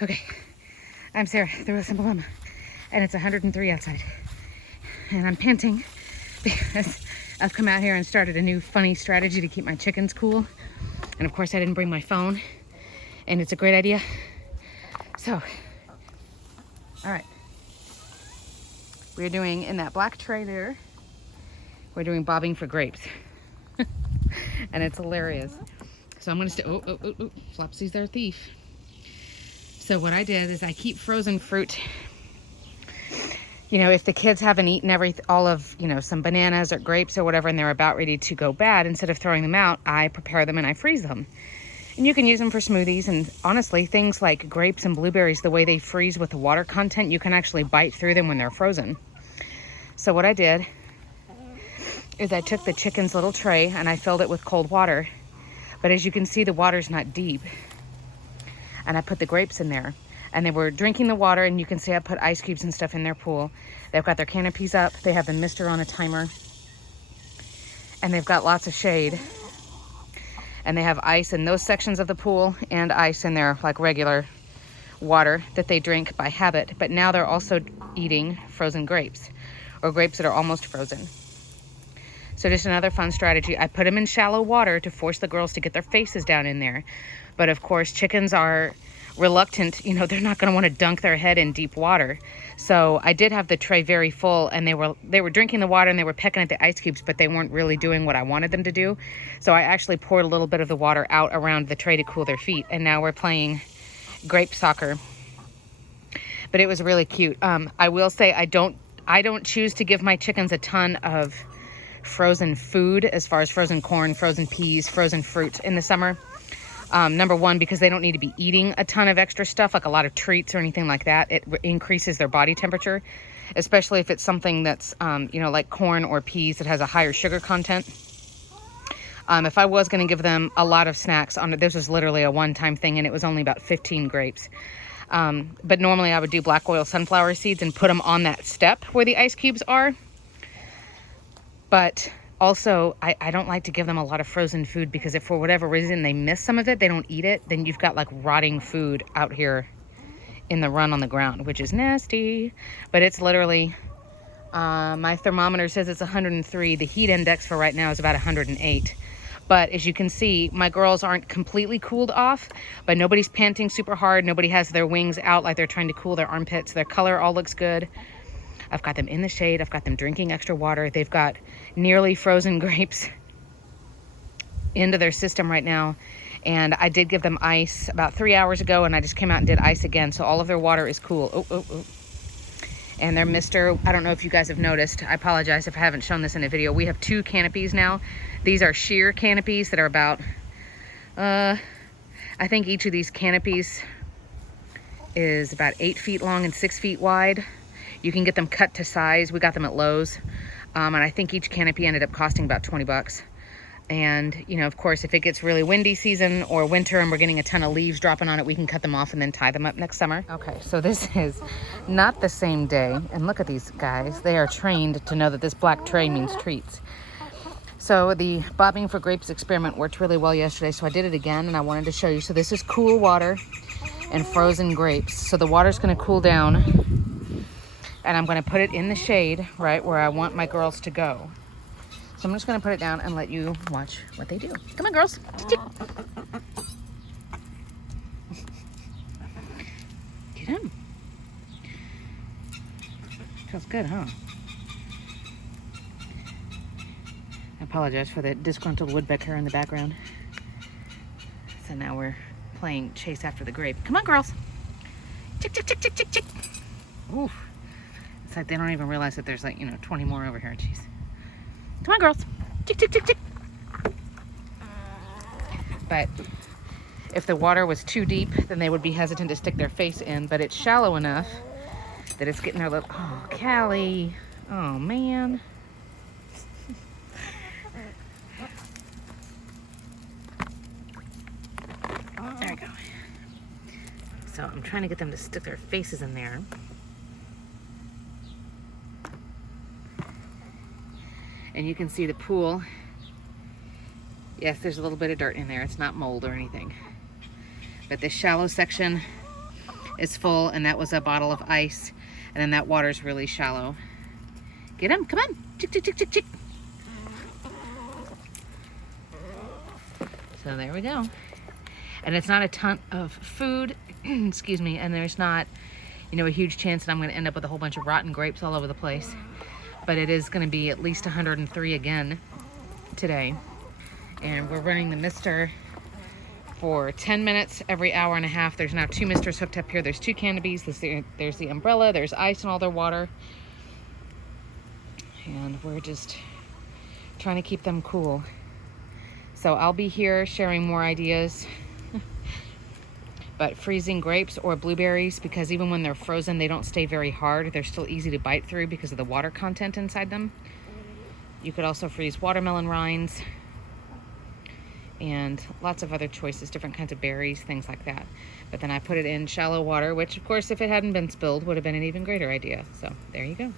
Okay, I'm Sarah, the Real Simple Mama, and it's 103 outside. And I'm panting because I've come out here and started a new funny strategy to keep my chickens cool. And of course I didn't bring my phone, and it's a great idea. So, all right. We're doing, in that black tray there, we're doing bobbing for grapes. And it's hilarious. So I'm gonna Flopsy's their thief. So what I did is I keep frozen fruit. You know, if the kids haven't eaten all of, you know, some bananas or grapes or whatever, and they're about ready to go bad, instead of throwing them out, I prepare them and I freeze them. And you can use them for smoothies. And honestly, things like grapes and blueberries, the way they freeze with the water content, you can actually bite through them when they're frozen. So what I did is I took the chicken's little tray and I filled it with cold water. But as you can see, the water's not deep. And I put the grapes in there. And they were drinking the water, and you can see I put ice cubes and stuff in their pool. They've got their canopies up. They have the mister on a timer. And they've got lots of shade. And they have ice in those sections of the pool and ice in their like regular water that they drink by habit. But now they're also eating frozen grapes, or grapes that are almost frozen. So just another fun strategy. I put them in shallow water to force the girls to get their faces down in there. But of course, chickens are reluctant. You know, they're not going to want to dunk their head in deep water. So I did have the tray very full, and they were drinking the water and they were pecking at the ice cubes, but they weren't really doing what I wanted them to do. So I actually poured a little bit of the water out around the tray to cool their feet. And now we're playing grape soccer. But it was really cute. I will say I don't choose to give my chickens a ton of frozen food, as far as frozen corn, frozen peas, frozen fruit in the summer. Number one, because they don't need to be eating a ton of extra stuff, like a lot of treats or anything like that. It increases their body temperature, especially if it's something that's, you know, like corn or peas that has a higher sugar content. If I was going to give them a lot of snacks, this was literally a one-time thing, and it was only about 15 grapes. But normally I would do black oil sunflower seeds and put them on that step where the ice cubes are. But also, I don't like to give them a lot of frozen food, because if for whatever reason they miss some of it, they don't eat it, then you've got like rotting food out here in the run on the ground, which is nasty. But it's literally, my thermometer says it's 103. The heat index for right now is about 108. But as you can see, my girls aren't completely cooled off, but nobody's panting super hard. Nobody has their wings out like they're trying to cool their armpits. Their color all looks good. I've got them in the shade. I've got them drinking extra water. They've got nearly frozen grapes into their system right now. And I did give them ice about 3 hours ago, and I just came out and did ice again. So all of their water is cool. And their mister, I don't know if you guys have noticed. I apologize if I haven't shown this in a video. We have 2 canopies now. These are sheer canopies that are about, I think each of these canopies is about 8 feet long and 6 feet wide. You can get them cut to size. We got them at Lowe's. And I think each canopy ended up costing about 20 bucks. And, you know, of course, if it gets really windy season or winter and we're getting a ton of leaves dropping on it, we can cut them off and then tie them up next summer. Okay, so this is not the same day. And look at these guys. They are trained to know that this black tray means treats. So the bobbing for grapes experiment worked really well yesterday. So I did it again, and I wanted to show you. So this is cool water and frozen grapes. So the water's going to cool down. And I'm going to put it in the shade, right where I want my girls to go. So I'm just going to put it down and let you watch what they do. Come on, girls. Get him. Feels good, huh? I apologize for the disgruntled woodpecker in the background. So now we're playing chase after the grape. Come on, girls. Chick, chick, chick, chick, chick, chick. Oof. It's like they don't even realize that there's like, you know, 20 more over here. Jeez. Come on, girls. Tick, tick, tick, tick. But if the water was too deep, then they would be hesitant to stick their face in. But it's shallow enough that it's getting their little... Oh, Callie. Oh, man. There we go. So I'm trying to get them to stick their faces in there. And you can see the pool. Yes, there's a little bit of dirt in there. It's not mold or anything. But this shallow section is full, and that was a bottle of ice, and then that water's really shallow. Get him, come on, chick, chick, chick, chick, chick. So there we go. And it's not a ton of food, excuse me, and there's not, you know, a huge chance that I'm gonna end up with a whole bunch of rotten grapes all over the place. But it is gonna be at least 103 again today. And we're running the mister for 10 minutes every hour and a half. There's now 2 misters hooked up here. There's 2 canopies. There's the umbrella. There's ice in all their water. And we're just trying to keep them cool. So I'll be here sharing more ideas. But freezing grapes or blueberries, because even when they're frozen, they don't stay very hard. They're still easy to bite through because of the water content inside them. You could also freeze watermelon rinds and lots of other choices, different kinds of berries, things like that. But then I put it in shallow water, which of course, if it hadn't been spilled, would have been an even greater idea. So there you go.